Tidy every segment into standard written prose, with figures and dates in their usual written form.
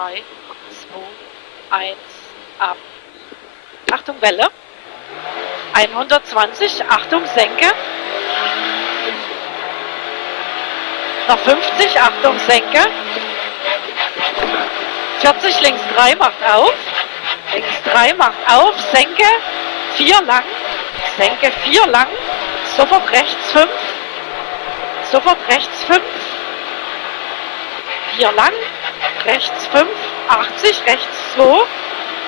3, 2, 1, ab. Achtung, Welle. 120, Achtung, Senke. Noch 50, Achtung, Senke. 40, links 3, macht auf. Links 3, macht auf, Senke. 4 lang. Senke 4 lang. Sofort rechts 5. Sofort rechts 5. 4 lang. Rechts 5. 80, rechts 2.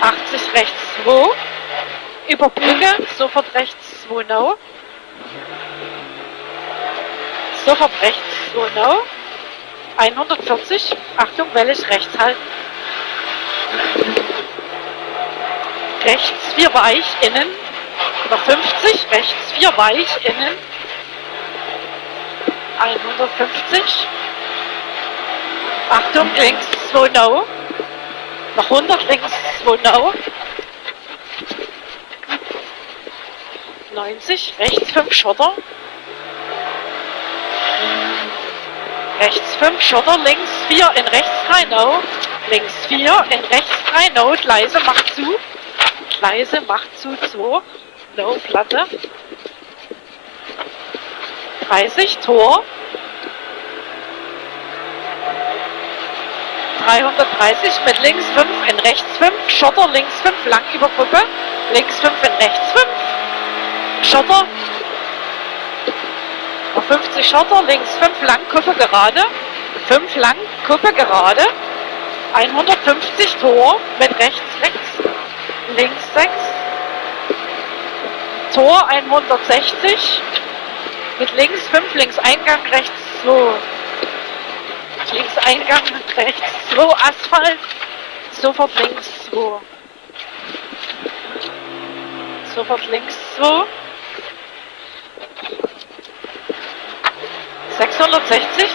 80, rechts 2. Überbrücke. Sofort rechts 2 no. Sofort rechts 2 no. 140. Achtung, wellig rechts halten. Rechts 4 weich, innen. Noch 50, rechts 4 weich, innen. 150. Achtung, links 2 no. Noch 100, links 2 no. 90, rechts 5 Schotter. Rechts 5 Schotter, links 4 in rechts 3 no. Links 4 in rechts 3 no. Gleise macht zu. Gleise macht zu 2. No, Platte. 30, Tor. 330 mit links 5 in rechts 5. Schotter, links 5 lang über Kuppe. Links 5 in rechts 5. Schotter. Noch 50 Schotter, links 5 lang, Kuppe gerade. 5 lang, Kuppe gerade. 150 Tor mit rechts 6. Links 6. Tor 160. Mit links 5, links Eingang, rechts 2. Links Eingang, rechts 2, Asphalt. Sofort links 2. Sofort links 2. 660.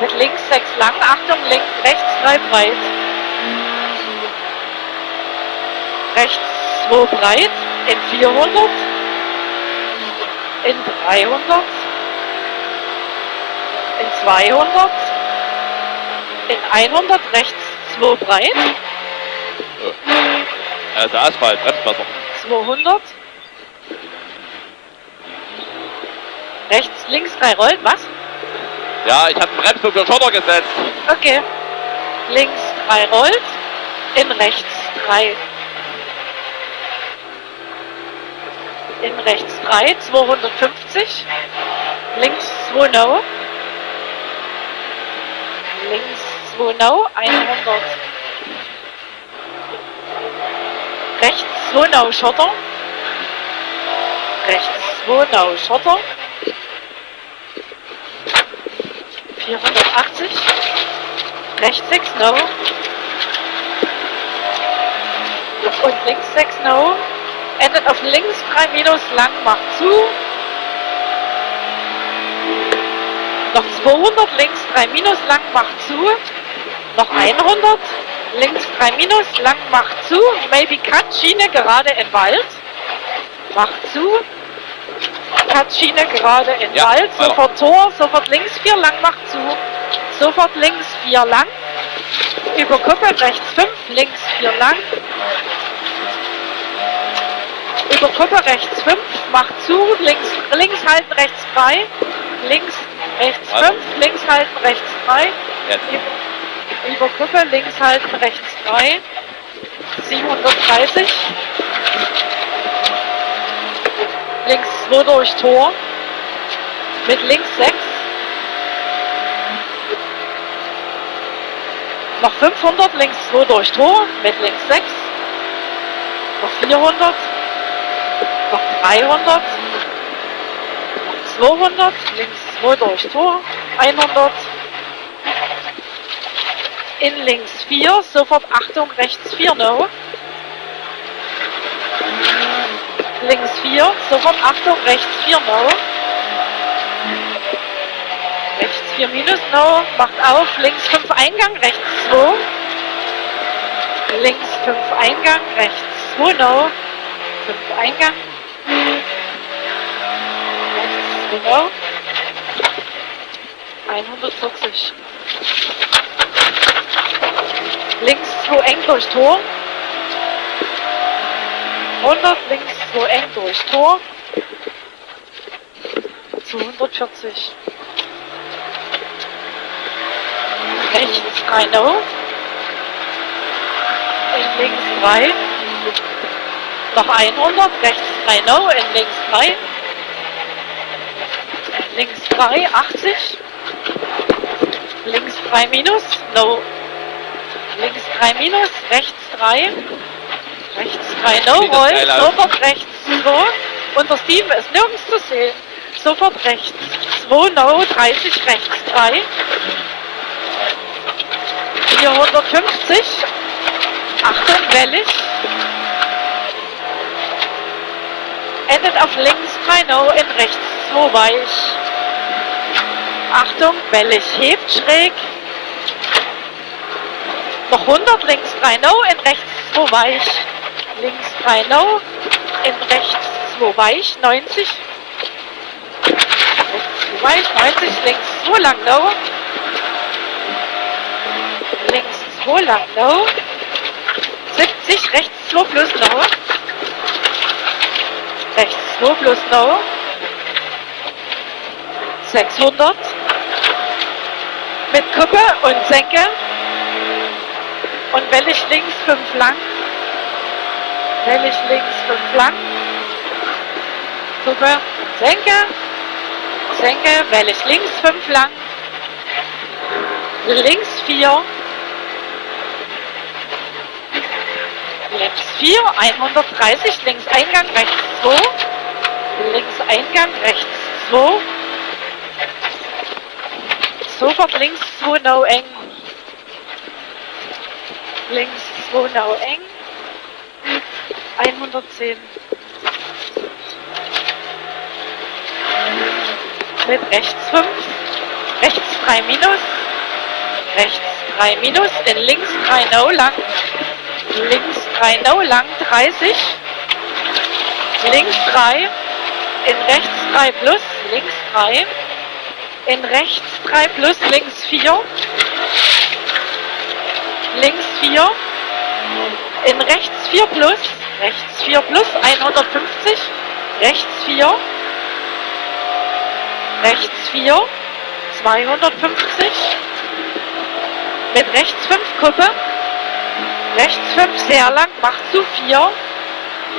Mit links 6 lang. Achtung, links, rechts 3 breit. Rechts 2 breit. In 400. In 300. In 200. In 100. Rechts 2 breit. Der Asphalt, Bremswasser. 200. Rechts, links 3 rollt, was? Ja, ich habe einen Bremsflug für Schotter gesetzt. Okay. Links 3 rollt. In rechts 3. In rechts 3, 250. Links 2 no. Links 2 no, 100. Rechts 2 no, Schotter. Rechts 2 no, Schotter. 480. Rechts 6 no. Und links 6 no. Endet auf links 3 minus lang, macht zu. Noch 200, links 3 minus lang, macht zu. Noch 100, links 3 minus lang, macht zu. Maybe cut, Schiene gerade in Wald. Macht zu. Cut, Schiene gerade in Wald. Sofort Tor, sofort links 4 lang, macht zu. Sofort links 4 lang. Über Kuppe, rechts 5, links 4 lang. Über Kuppe rechts 5, macht zu, links halten, rechts 3, links, rechts 5, links halten, rechts 3, über Kuppe, links halten, rechts 3, 730, links 2 durch Tor, mit links 6, noch 500, links 2 durch Tor, mit links 6, noch 400, noch 300, noch 200, links 2 durch Tor, 100, in links 4, sofort Achtung, rechts 4 no, links 4, sofort Achtung, rechts 4 no, rechts 4 minus no, macht auf, links 5 Eingang, rechts 2, links 5 Eingang, rechts 2 no, 5 Eingang, genau. 140. links 2 eng durch Tor. 100, links 2 eng durch Tor. 240. Rechts 3 no. In links 3. Noch 100, rechts 3 no, in links 3. Links 3, 80. Links 3 minus, no. Links 3 minus, rechts 3. Rechts 3 no, rollt, sofort rechts 2. Unter Steven ist nirgends zu sehen. Sofort rechts 2 no, 30 rechts 3. 450. Achtung, wellig. Endet auf links 3 no, in rechts 2 weich. Achtung, wellig, hebt schräg. Noch 100, links 3 no, in rechts 2 weich. Links 3 no, in rechts 2 weich, 90. Rechts 2 weich, 90, links 2 lang no. Links 2 lang no. 70, rechts 2 plus no. Rechts 2 plus no. 600. Mit Kuppe und Senke. Und wellig links 5 lang. Wellig links 5 lang. Kuppe und Senke. Senke, wellig links 5 lang. Links 4. Links 4, 130, links Eingang, rechts 2. Links Eingang, rechts 2. Sofort links 2 no eng. Links 2 no eng. 110. Mit rechts 5. Rechts 3 minus. Rechts 3 minus. In links 3 no lang. Links 3 no lang. 30. Links 3. In rechts 3 plus. Links 3. In rechts 3 plus, links 4. Links 4. In rechts 4 plus. Rechts 4 plus, 150. Rechts 4. Rechts 4. 250. Mit rechts 5 Kuppe. Rechts 5 sehr lang, macht zu 4.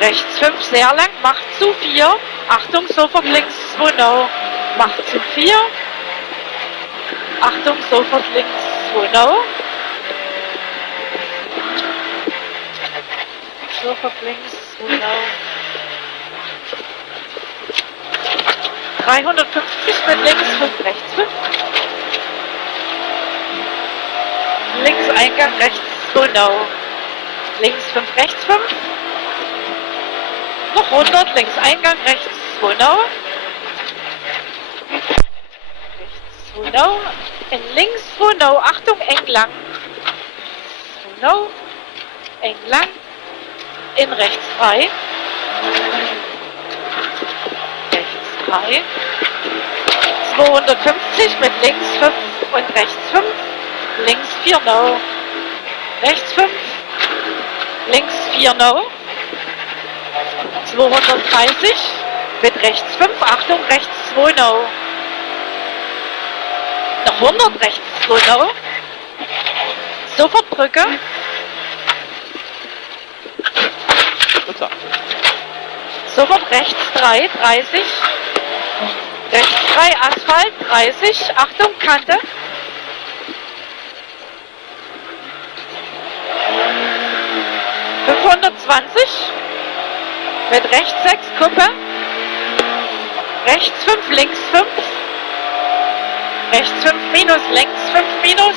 Rechts 5 sehr lang, macht zu 4. Achtung, sofort links 2 no. Macht zu 4. Achtung, sofort links 2 no. Sofort links 2 no. 350 mit links 5, rechts 5. Links Eingang, rechts 2 no. Links 5, rechts 5. Noch 100, links Eingang, rechts 2 no. Rechts 2 no. In links 2 no. Achtung, eng lang. 2 no. Eng lang. In rechts 3. Rechts 3. 250 mit links 5 und rechts 5. Links 4 no. Rechts 5. Links 4 no. 230 mit rechts 5. Achtung, rechts 2 no. Noch 100 rechts 2 no. Sofort Brücke. Sofort rechts 3, 30. Rechts 3 Asphalt, 30. Achtung, Kante. Mit rechts 6 Kuppe. Rechts 5, links 5. Rechts 5 minus, links 5 minus.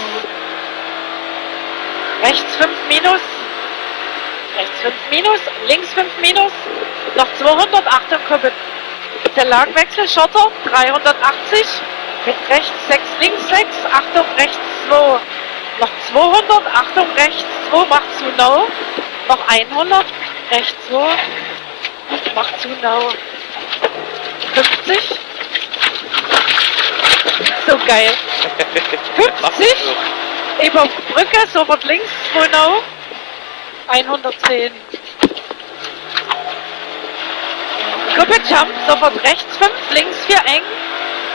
Rechts 5 minus. Rechts 5 minus, links 5 minus. Noch 200, Achtung, Kuppe. Der Lagenwechsel, Schotter, 380. Mit rechts 6, links 6. Achtung, rechts 2. Noch 200, Achtung, rechts 2, macht zu no. Noch 100, rechts 2, macht zu no. 50. So geil. 50. Über Brücke, sofort links, 2 no. 110. Kuppe Jump, sofort rechts 5, links 4 eng.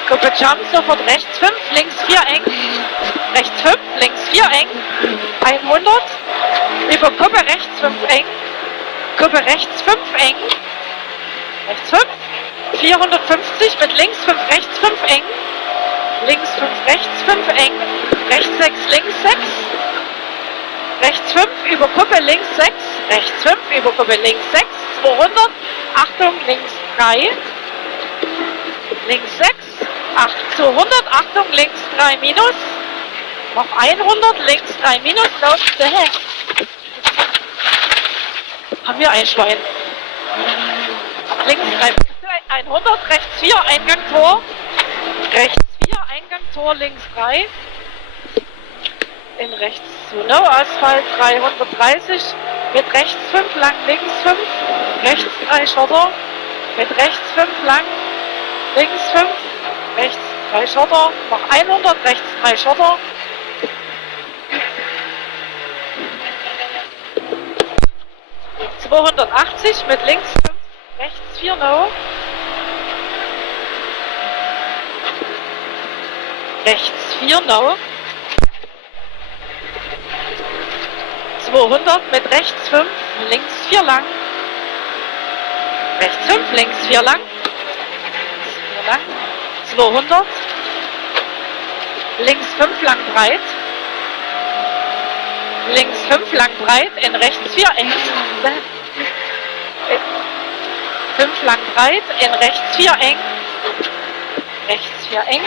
Kuppe Jump, sofort rechts 5, links 4 eng. Rechts 5, links 4 eng. 100. Über Kuppe rechts 5 eng. Kuppe rechts 5 eng. Rechts 5. 450 mit links 5, rechts 5 eng. Links 5, rechts 5 eng. Rechts 6, links 6. Rechts 5, über Kuppe links 6. Rechts 5, über Kuppe links 6. 200. Achtung, links 3. Links 6. 200. Achtung, links 3 minus. Noch 100. Links 3 minus. Laufste Heck. Haben wir ein Schwein. Links 3 100. Rechts 4. Eingang Tor. Rechts 4. Eingang Tor. Links 3. In rechts zu No Asphalt 330 mit rechts 5 lang, links 5, rechts 3 Schotter, mit rechts 5 lang, links 5, rechts 3 Schotter, noch 100, rechts 3 Schotter. ...280 mit links 5, rechts 4 No. Rechts 4 No. 200 mit rechts 5, links 4 lang. Rechts 5, links 4 lang. 4 lang. 200. Links 5 lang breit. Links 5 lang breit, in rechts 4 eng. 5 lang breit, in rechts 4 eng. Rechts 4 eng.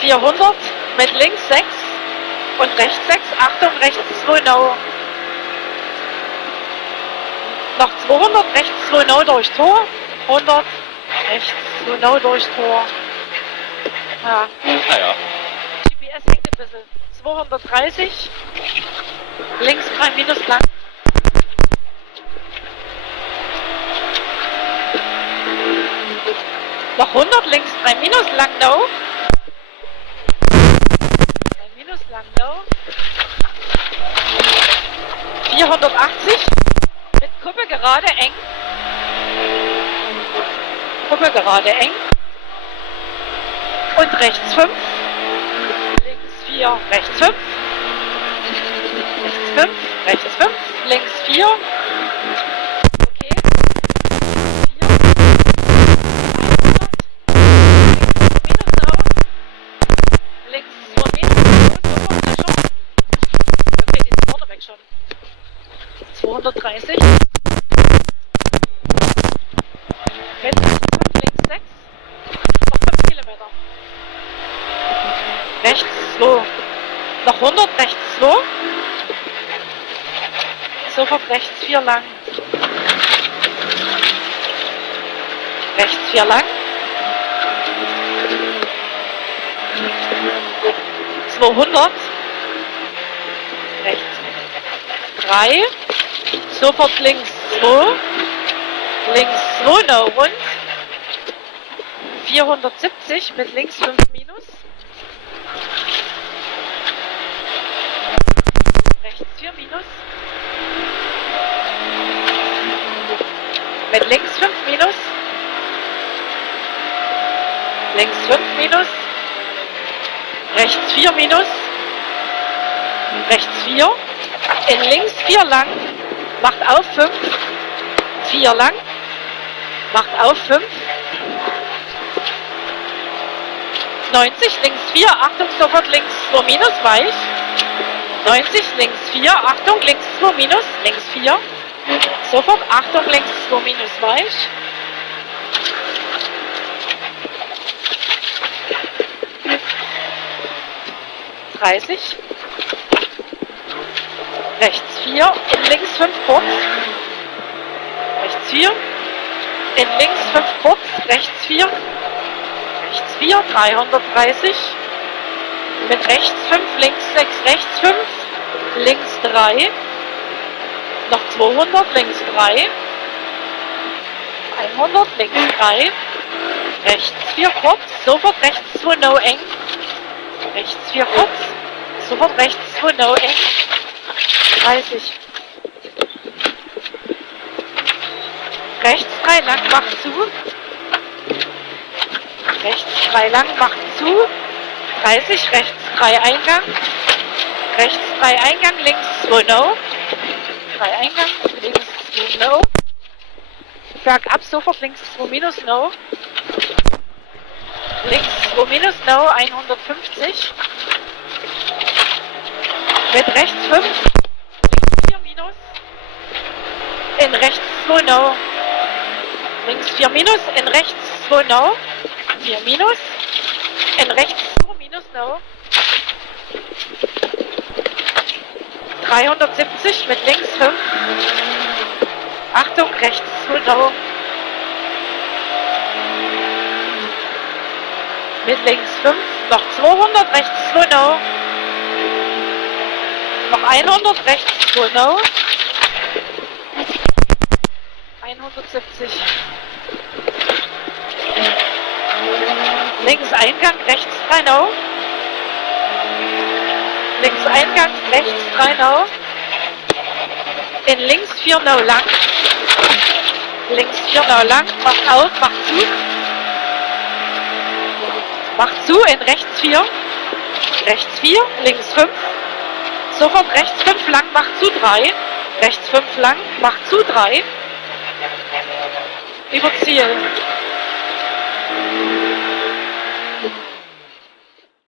400 mit links 6. Und rechts 6, Achtung, rechts 2 No. Noch 200, rechts 2 No durch Tor. 100, rechts 2 No durch Tor. Ja. Naja. GPS hängt ein bisschen. 230, links 3 minus lang. Noch 100, links 3 minus lang No. Lang No. 480 mit Kuppe gerade eng. Kuppe gerade eng. Und rechts 5. Links 4, rechts 5. Rechts 5, rechts 5, links 4. Okay. 4. Links 2 minus. 230. Rechts 5, links 6. Noch 5 Kilometer. Rechts 2. Noch 100, rechts 2. Sofort rechts 4 lang. Rechts 4 lang. 200. Rechts 3. Sofort links 2. Links 2 No rund. 470 mit links 5 minus. Rechts 4 minus. Mit links 5 minus. Links 5 minus. Rechts 4 minus. Rechts 4. In links 4 lang. Macht auf 5. 4 lang. Macht auf 5. 90, links 4. Achtung, sofort links 2 minus, weich. 90, links 4. Achtung, links 2 minus, links 4. Sofort, Achtung, links 2 minus, weich. ...30. Rechts 4, in links 5 kurz. Rechts 4. In links 5 kurz, rechts 4. Rechts 4, 330. Mit rechts 5, links 6, rechts 5. Links 3. Noch 200, links 3. 100, links 3. Rechts 4 kurz, sofort rechts 2 No eng. Rechts 4 kurz. Sofort rechts 2 no, eng. 30. Rechts 3 lang, macht zu. Rechts 3 lang, macht zu. 30, rechts 3 Eingang. Rechts 3 Eingang, links 2 no. 3 Eingang, links 2 no. Bergab sofort links 2 minus no. Links 2 minus no, 150. Mit rechts 5. Links 4 minus. In rechts 2 no. Links 4 minus, in rechts 2 no. 4 minus. In rechts 2 minus no. 370 mit links 5. Achtung, rechts 2 no. Mit links 5. Noch 200, rechts 2 no. Noch 100, rechts 2 no. 170. Links Eingang, rechts 3 no. Links Eingang, rechts 3 no. In links 4 no lang. Links 4 no lang, macht auf, macht zu. Macht zu, in rechts 4. Rechts 4, links 5. Sofort rechts 5 lang, macht zu 3. Rechts 5 lang, macht zu 3. Über Ziel.